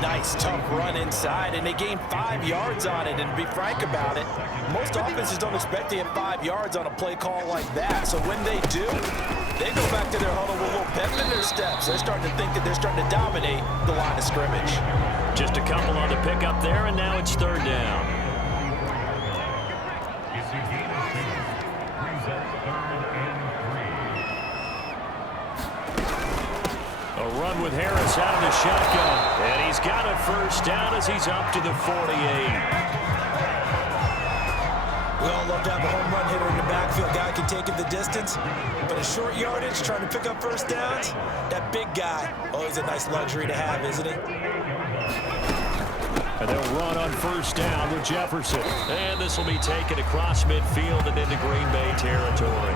Nice, tough run inside, and they gained 5 yards on it. And to be frank about it, most offenses don't expect to get 5 yards on a play call like that. So when they do, they go back to their huddle with a little pep in their steps. They're starting to think that they're starting to dominate the line of scrimmage. Just a couple on the pickup there, and now it's third down. A run with Harris out of the shotgun. And he's got a first down as he's up to the 48. We all love to have a home run hitter in the backfield. Guy can take it the distance. But a short yardage, trying to pick up first downs, that big guy, always a nice luxury to have, isn't he? And they'll run on first down with Jefferson. And this will be taken across midfield and into Green Bay territory.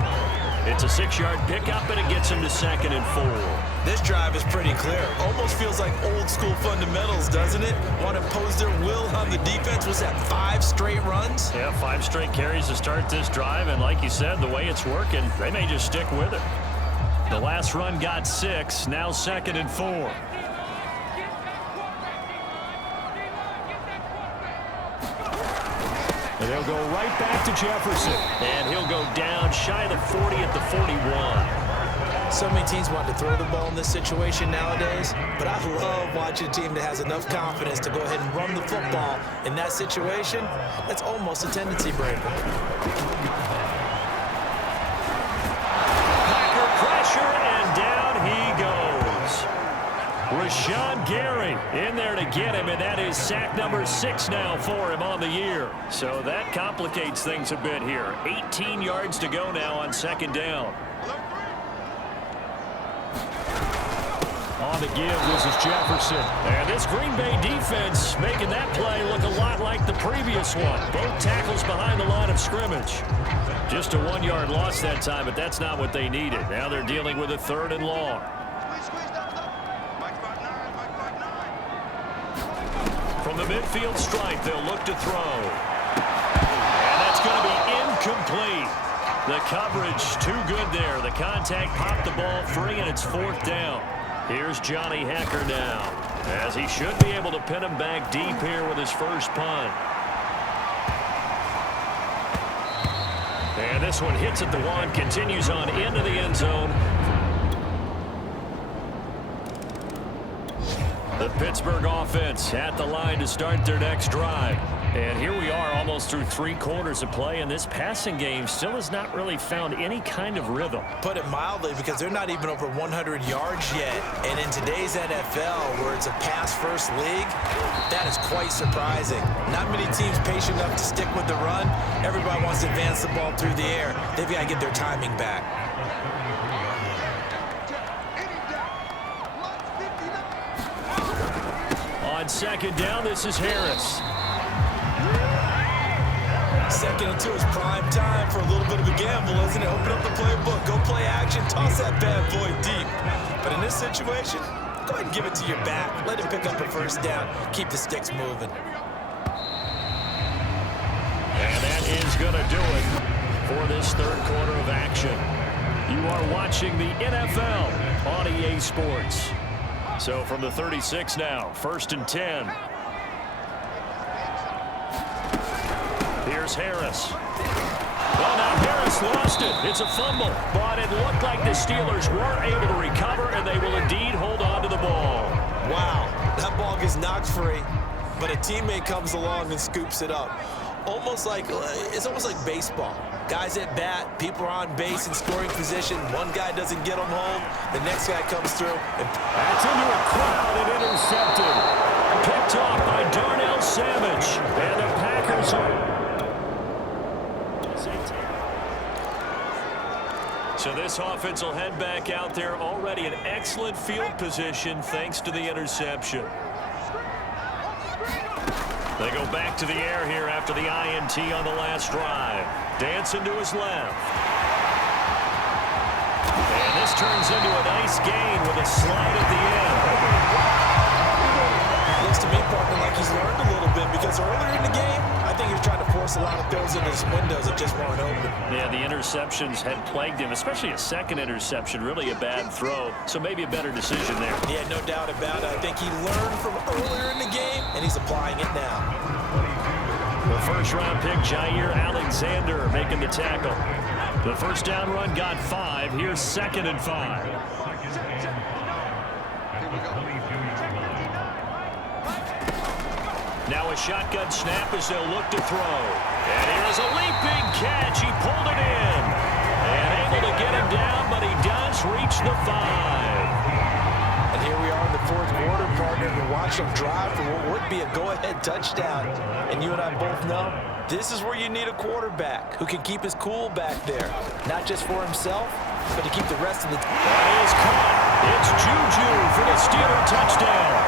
It's a 6-yard pickup, and it gets him to 2nd and 4. This drive is pretty clear. Almost feels like old school fundamentals, doesn't it? Want to impose their will on the defense. Was that 5 straight runs? Yeah, 5 straight carries to start this drive. And like you said, the way it's working, they may just stick with it. The last run got 6. Now 2nd and 4. And they'll go right back to Jefferson. And he'll go down shy of the 40 at the 41. So many teams want to throw the ball in this situation nowadays, but I love watching a team that has enough confidence to go ahead and run the football in that situation. That's almost a tendency breaker. Packer pressure, and down he goes. Rashawn Gary in there to get him, and that is sack number 6 now for him on the year. So that complicates things a bit here. 18 yards to go now on 2nd down. On the give, this is Jefferson. And this Green Bay defense making that play look a lot like the previous one. Both tackles behind the line of scrimmage. Just a 1-yard loss that time, but that's not what they needed. Now they're dealing with a 3rd and long. From the midfield stripe, they'll look to throw. And that's going to be incomplete. The coverage too good there. The contact popped the ball free, and it's 4th down. Here's Johnny Hekker now, as he should be able to pin him back deep here with his first punt. And this one hits at the 1, continues on into the end zone. The Pittsburgh offense at the line to start their next drive. And here we are almost through 3 quarters of play, and this passing game still has not really found any kind of rhythm. Put it mildly, because they're not even over 100 yards yet. And in today's NFL, where it's a pass-first league, that is quite surprising. Not many teams patient enough to stick with the run. Everybody wants to advance the ball through the air. They've got to get their timing back. On 2nd down, this is Harris. 2nd and 2 is prime time for a little bit of a gamble, isn't it? Open up the playbook, go play action, toss that bad boy deep. But in this situation, go ahead and give it to your back. Let him pick up a first down. Keep the sticks moving. And that is going to do it for this 3rd quarter of action. You are watching the NFL on EA Sports. So from the 36 now, 1st and 10. Here's Harris. Well, now Harris lost it. It's a fumble, but it looked like the Steelers were able to recover, and they will indeed hold on to the ball. Wow, that ball gets knocked free, but a teammate comes along and scoops it up. It's almost like baseball. Guys at bat, people are on base in scoring position. One guy doesn't get them home, the next guy comes through. And that's into a crowd and intercepted. Picked off by Darnell Savage, and the Packers are... So this offense will head back out there already in excellent field position thanks to the interception. They go back to the air here after the INT on the last drive. Dancing to his left. And this turns into a nice gain with a slide at the end. Looks to me, partner, like he's learned a little bit, because earlier in the game, I think he was trying to force forced a lot of throws into his windows that just weren't open. Yeah, the interceptions had plagued him, especially a second interception, really a bad throw. So maybe a better decision there. Yeah, no doubt about it. I think he learned from earlier in the game, and he's applying it now. The first-round pick, Jair Alexander, making the tackle. The first down run got 5. Here's 2nd and 5. Now a shotgun snap as they'll look to throw. And here's a leaping catch. He pulled it in. And able to get him down, but he does reach the 5. And here we are in the fourth quarter, partner, to watch them drive for what would be a go-ahead touchdown. And you and I both know this is where you need a quarterback who can keep his cool back there. Not just for himself, but to keep the rest of the team. That is caught. It's Juju for the Steeler touchdown.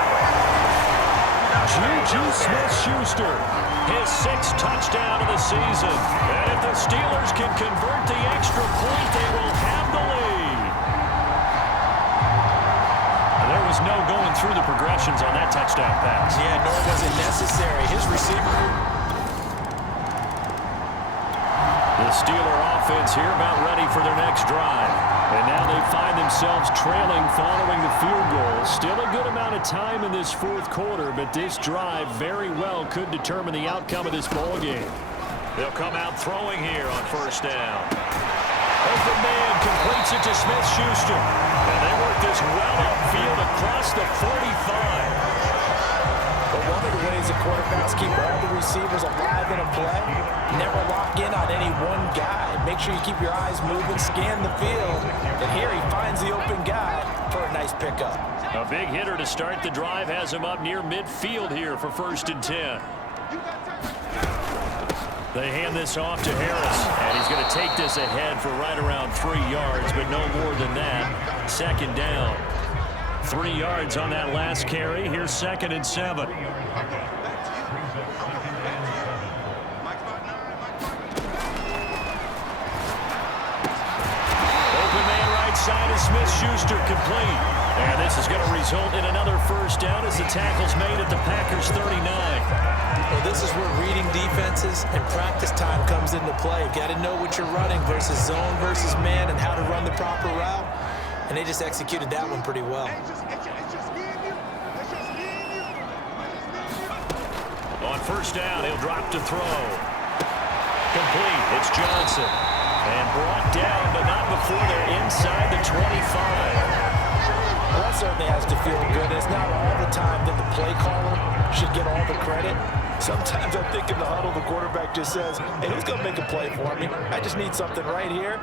Juju Smith-Schuster, his 6th touchdown of the season. And if the Steelers can convert the extra point, they will have the lead. There was no going through the progressions on that touchdown pass. Yeah, nor was it necessary. His receiver. The Steeler offense here about ready for their next drive. And now they find themselves trailing following the field goal. Still a good amount of time in this fourth quarter, but this drive very well could determine the outcome of this ball game. They'll come out throwing here on first down. Open man completes it to Smith-Schuster. And they work this well upfield across the 45. But one of the ways the quarterbacks keep all the receivers alive in a play, never lock in on any one guy. Make sure you keep your eyes moving, scan the field. And here he finds the open guy for a nice pickup. A big hitter to start the drive has him up near midfield here for 1st and 10. They hand this off to Harris, and he's going to take this ahead for right around 3 yards, but no more than that. 2nd down. 3 yards on that last carry. Here's 2nd and 7. Open man right side is Smith-Schuster, complete. And this is going to result in another first down as the tackle's made at the Packers' 39. Well, this is where reading defenses and practice time comes into play. You've got to know what you're running versus zone versus man and how to run the proper route. And they just executed that one pretty well. On first down, he'll drop to throw. Complete. It's Johnson. And brought down, but not before they're inside the 25. Well, that certainly has to feel good. It's not all the time that the play caller should get all the credit. Sometimes I think in the huddle, the quarterback just says, hey, who's going to make a play for me? I just need something right here.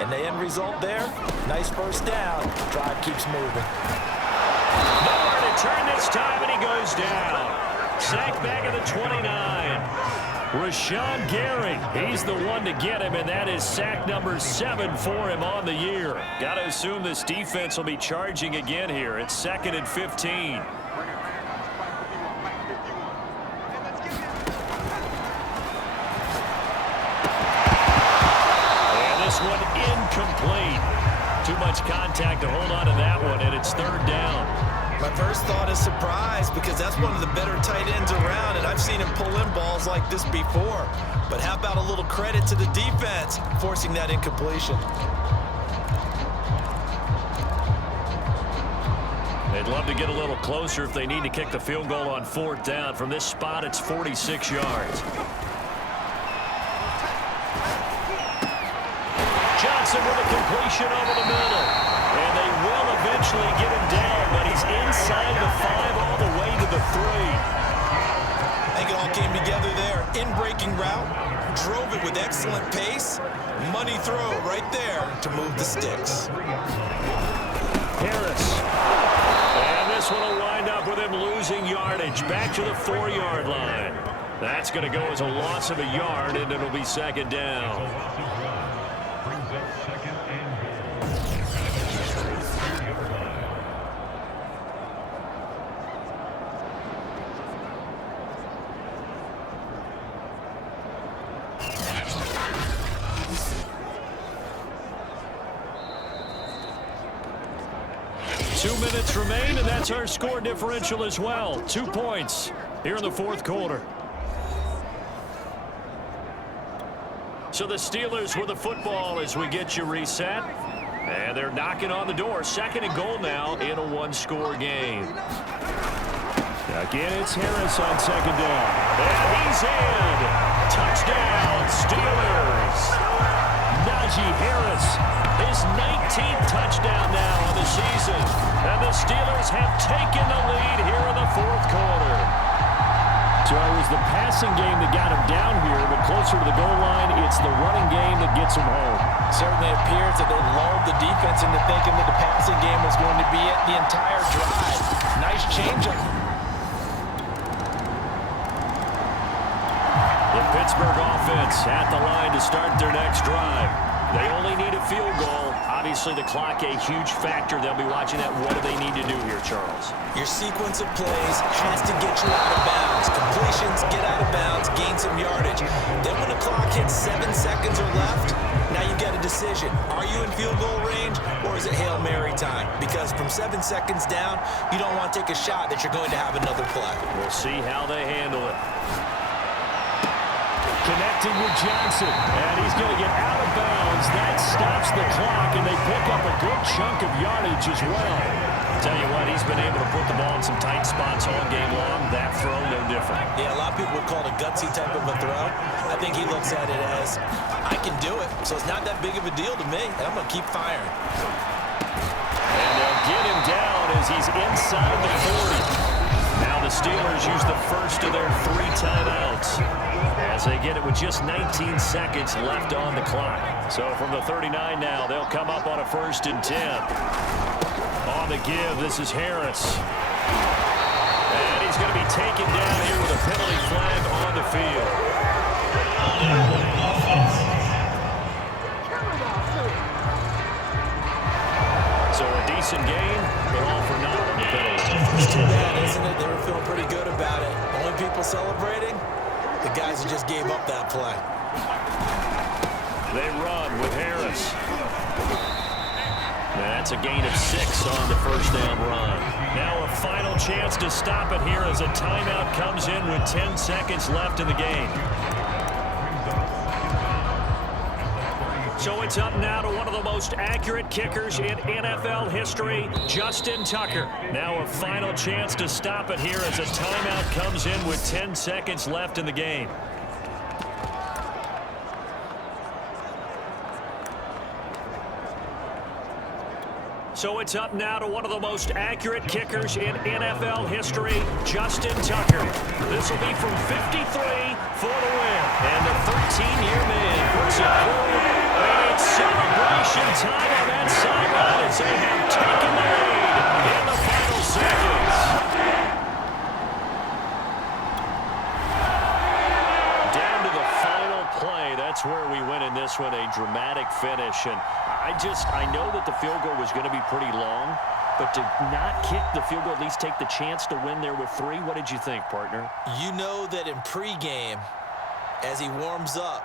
And the end result there, nice first down. Drive keeps moving. Nowhere to turn this time, and he goes down. Sacked back at the 29. Rashawn Gary, he's the one to get him, and that is sack number 7 for him on the year. Got to assume this defense will be charging again here. It's 2nd and 15. One incomplete. Too much contact to hold on to that one, and it's 3rd down. My first thought is surprise because that's one of the better tight ends around, and I've seen him pull in balls like this before. But how about a little credit to the defense forcing that incompletion? They'd love to get a little closer if they need to kick the field goal on 4th down. From this spot, it's 46 yards. Johnson with a completion over the middle. And they will eventually get him down, but he's inside the 5 all the way to the 3. I think it all came together there. In-breaking route, drove it with excellent pace. Money throw right there to move the sticks. Harris. And this one will wind up with him losing yardage. Back to the 4-yard line. That's going to go as a loss of a yard, and it'll be 2nd down. Minutes remain, and that's our score differential as well. 2 points here in the fourth quarter. So the Steelers with the football as we get you reset. And they're knocking on the door. 2nd and goal now in a one-score game. Again, it's Harris on 2nd down. And he's in. Touchdown, Steelers. Najee Harris, his 19th touchdown now on the season. And the Steelers have taken the lead here in the 4th quarter. So it was the passing game that got him down here, but closer to the goal line, it's the running game that gets him home. Certainly appears that they lulled the defense into thinking that the passing game was going to be it the entire drive. Nice change-up. The Pittsburgh offense at the line to start their next drive. They only need a field goal. Obviously, the clock a huge factor. They'll be watching that. What do they need to do here, Charles? Your sequence of plays has to get you out of bounds. Completions, get out of bounds, gain some yardage. Then when the clock hits 7 seconds or left, now you get a decision. Are you in field goal range, or is it Hail Mary time? Because from 7 seconds down, you don't want to take a shot that you're going to have another play. We'll see how they handle it. Connecting with Johnson, and he's going to get out of bounds. That stops the clock, and they pick up a good chunk of yardage as well. Tell you what, he's been able to put the ball in some tight spots all game long. That throw, no different. Yeah, a lot of people would call it a gutsy type of a throw. I think he looks at it as, I can do it, so it's not that big of a deal to me, and I'm going to keep firing. And they'll get him down as he's inside the 40. Now the Steelers use the first of their 3 timeouts as they get it with just 19 seconds left on the clock. So from the 39 now, they'll come up on a 1st and 10. On the give, this is Harris. And he's going to be taken down here with a penalty flag on the field. So a decent game, but all for naught on the penalty. It's too bad, isn't it? They were feeling pretty good about it. Only people celebrating, the guys who just gave up that play. They run with Harris. And that's a gain of 6 on the first down run. Now a final chance to stop it here as a timeout comes in with 10 seconds left in the game. So it's up now to one of the most accurate kickers in NFL history, Justin Tucker. Now a final chance to stop it here as a timeout comes in with 10 seconds left in the game. So it's up now to one of the most accurate kickers in NFL history, Justin Tucker. This will be from 53 for the win. And the 13-year man puts it through. And it's celebration time on that sideline as they have taken the lead in the final seconds. Down to the final play. That's where we win in this one, a dramatic finish. And I know that the field goal was going to be pretty long, but to not kick the field goal, at least take the chance to win there with 3, what did you think, partner? You know that in pregame, as he warms up,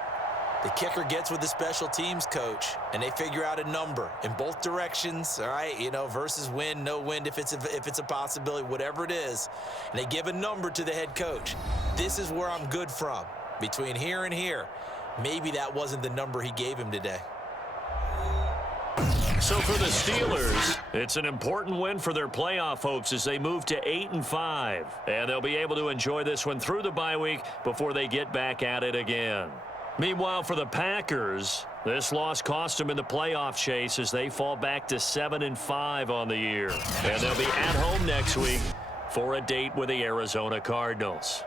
the kicker gets with the special teams coach, and they figure out a number in both directions, all right, you know, versus wind, no wind, if it's a possibility, whatever it is, and they give a number to the head coach. This is where I'm good from, between here and here. Maybe that wasn't the number he gave him today. So for the Steelers, it's an important win for their playoff hopes as they move to 8-5. And they'll be able to enjoy this one through the bye week before they get back at it again. Meanwhile, for the Packers, this loss cost them in the playoff chase as they fall back to 7-5 on the year. And they'll be at home next week for a date with the Arizona Cardinals.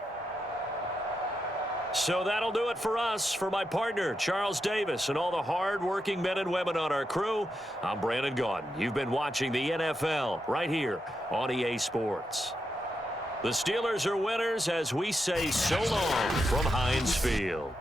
So that'll do it for us. For my partner, Charles Davis, and all the hard-working men and women on our crew, I'm Brandon Gaudin. You've been watching the NFL right here on EA Sports. The Steelers are winners as we say so long from Heinz Field.